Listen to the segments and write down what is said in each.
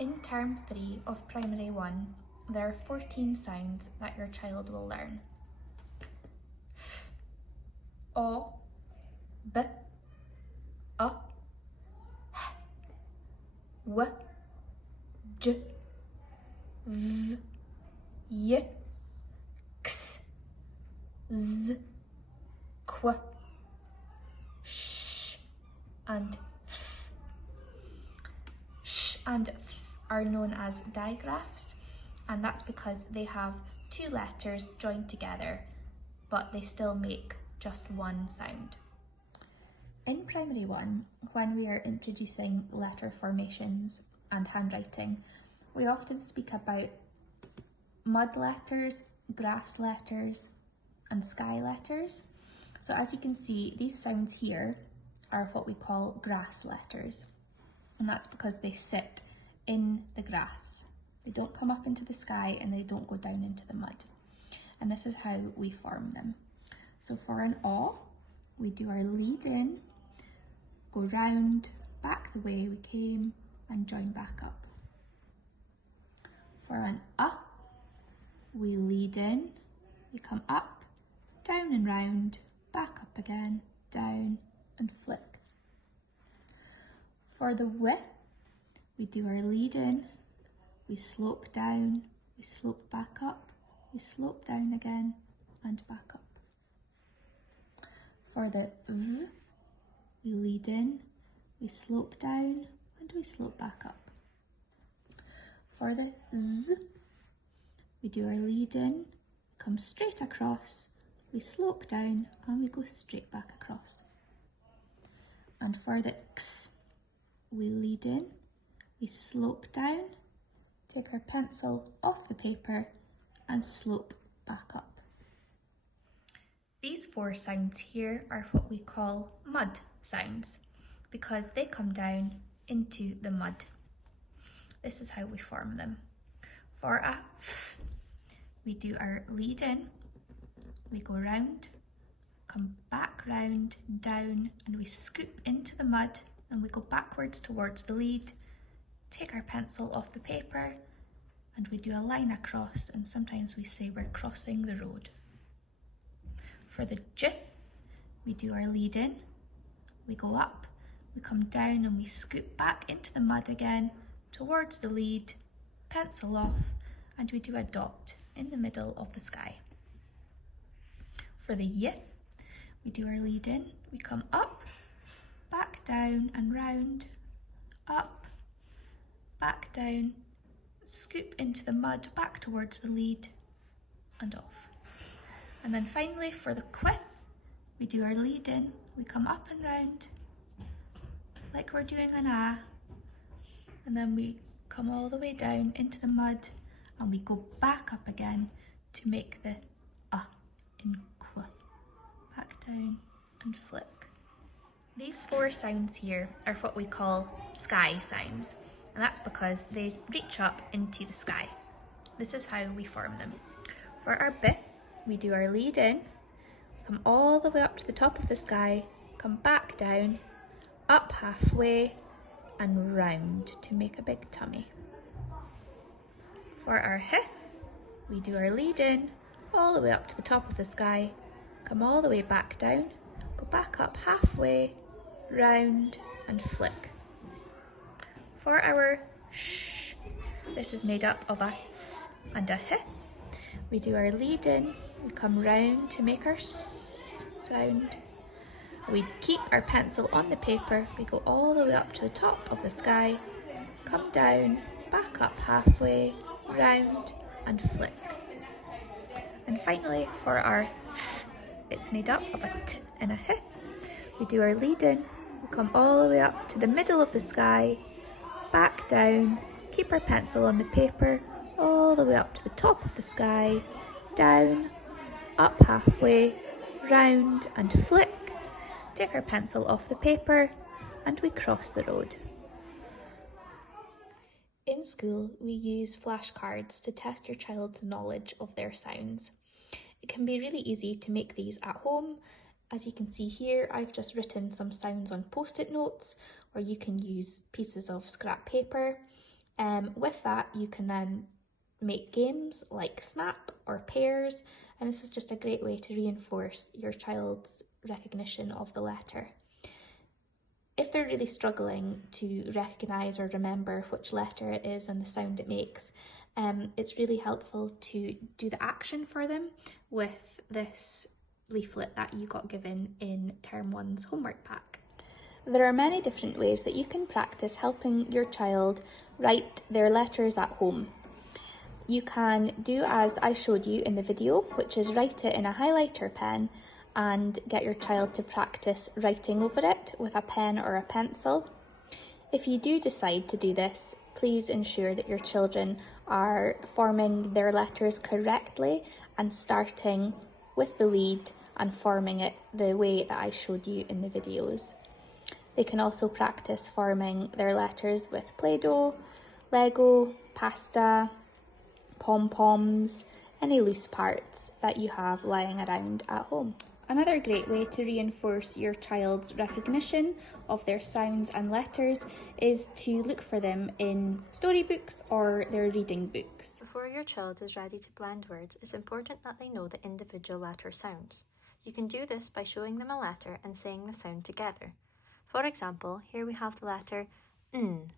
In Term 3 of Primary 1, there are 14 sounds that your child will learn. F, O, B, A, H, W, J, V, Y, X, Z, Q, Sh, and F. Sh and F are known as digraphs, and that's because they have two letters joined together, but they still make just one sound. In Primary 1, when we are introducing letter formations and handwriting, we often speak about mud letters, grass letters, and sky letters. So as you can see, these sounds here are what we call grass letters, and that's because they sit in the grass. They don't come up into the sky and they don't go down into the mud. And this is how we form them. So for an O, we do our lead in, go round, back the way we came, and join back up. For an A, we lead in, we come up, down and round, back up again, down and flick. For the W, we do our lead in, we slope down, we slope back up, we slope down again and back up. For the V, we lead in, we slope down and we slope back up. For the Z, we do our lead in, come straight across, we slope down and we go straight back across. And for the X, we lead in, we slope down, take our pencil off the paper and slope back up. These four sounds here are what we call mud sounds because they come down into the mud. This is how we form them. For a F, we do our lead in, we go round, come back round, down, and we scoop into the mud and we go backwards towards the lead, take our pencil off the paper, and we do a line across, and sometimes we say we're crossing the road. For the J, we do our lead in, we go up, we come down and we scoop back into the mud again, towards the lead, pencil off, and we do a dot in the middle of the sky. For the Y, we do our lead in, we come up, back down and round, up, back down, scoop into the mud back towards the lead and off. And then finally for the Q, we do our lead in, we come up and round like we're doing an A, and then we come all the way down into the mud and we go back up again to make the A in Q. Back down and flick. These four sounds here are what we call sky sounds, and that's because they reach up into the sky. This is how we form them. For our B, we do our lead in, we come all the way up to the top of the sky, come back down, up halfway and round to make a big tummy. For our H, we do our lead in, all the way up to the top of the sky, come all the way back down, go back up halfway, round and flick. For our sh, this is made up of a s and a h. We do our lead in, we come round to make our s sound. We keep our pencil on the paper, we go all the way up to the top of the sky, come down, back up halfway, round and flick. And finally for our f, it's made up of a t and a h. We do our lead in, we come all the way up to the middle of the sky, back down, keep our pencil on the paper, all the way up to the top of the sky, down, up halfway, round and flick, take our pencil off the paper and we cross the road. In school, we use flashcards to test your child's knowledge of their sounds. It can be really easy to make these at home. As you can see here, I've just written some sounds on post-it notes, or you can use pieces of scrap paper. With that, you can then make games like Snap or Pairs, and this is just a great way to reinforce your child's recognition of the letter. If they're really struggling to recognise or remember which letter it is and the sound it makes, it's really helpful to do the action for them with this leaflet that you got given in Term 1's homework pack. There are many different ways that you can practice helping your child write their letters at home. You can do as I showed you in the video, which is write it in a highlighter pen and get your child to practice writing over it with a pen or a pencil. If you do decide to do this, please ensure that your children are forming their letters correctly and starting with the lead and forming it the way that I showed you in the videos. They can also practice forming their letters with Play-Doh, Lego, pasta, pom-poms, any loose parts that you have lying around at home. Another great way to reinforce your child's recognition of their sounds and letters is to look for them in storybooks or their reading books. Before your child is ready to blend words, it's important that they know the individual letter sounds. You can do this by showing them a letter and saying the sound together. For example, here we have the letter N.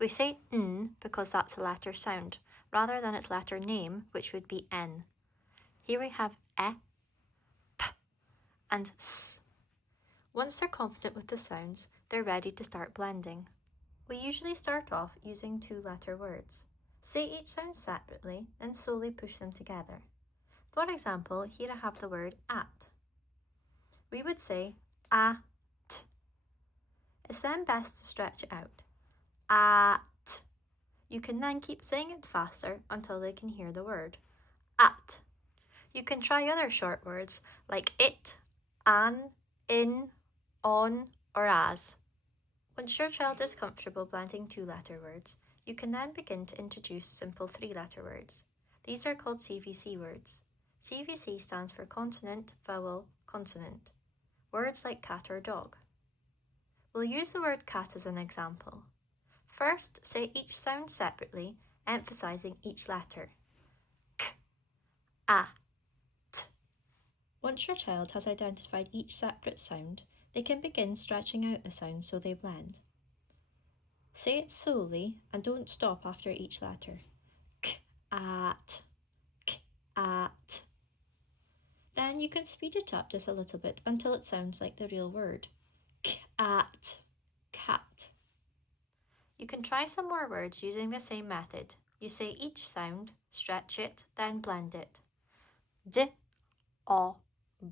We say N because that's a letter sound, rather than its letter name, which would be N. Here we have E, P, and S. Once they're confident with the sounds, they're ready to start blending. We usually start off using 2-letter words. Say each sound separately, then slowly push them together. For example, here I have the word at. We would say at. It's then best to stretch it out. At. You can then keep saying it faster until they can hear the word. At. You can try other short words like it, an, in, on, or as. Once your child is comfortable blending 2-letter words, you can then begin to introduce simple 3-letter words. These are called CVC words. CVC stands for consonant, vowel, consonant. Words like cat or dog. We'll use the word cat as an example. First, say each sound separately, emphasizing each letter. K, a, t. Once your child has identified each separate sound, they can begin stretching out the sound so they blend. Say it slowly and don't stop after each letter. K, at, k, at. Then you can speed it up just a little bit until it sounds like the real word. Cat, cat. You can try some more words using the same method. You say each sound, stretch it, then blend it. D, o,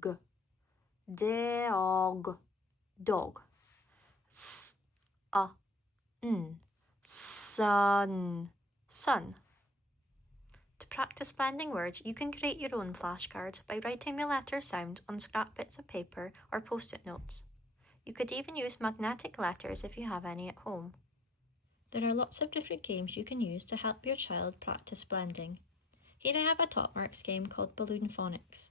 g. Dog, dog. S, a, n. Sun, sun. To practice blending words, you can create your own flashcards by writing the letter sound on scrap bits of paper or post-it notes. You could even use magnetic letters if you have any at home. There are lots of different games you can use to help your child practice blending. Here I have a Topmarks game called Balloon Phonics.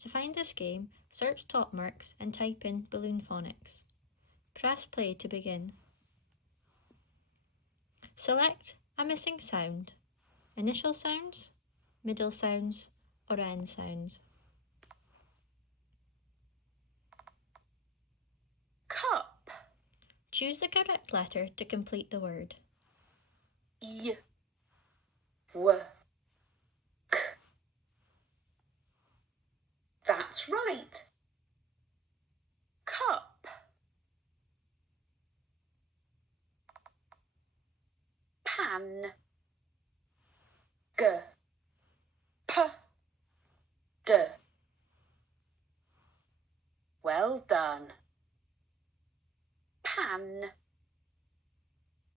To find this game, search Topmarks and type in Balloon Phonics. Press play to begin. Select a missing sound, initial sounds, middle sounds, or end sounds. Cup. Choose the correct letter to complete the word. Y. W. K. That's right. Cup. Pan. G. P. D.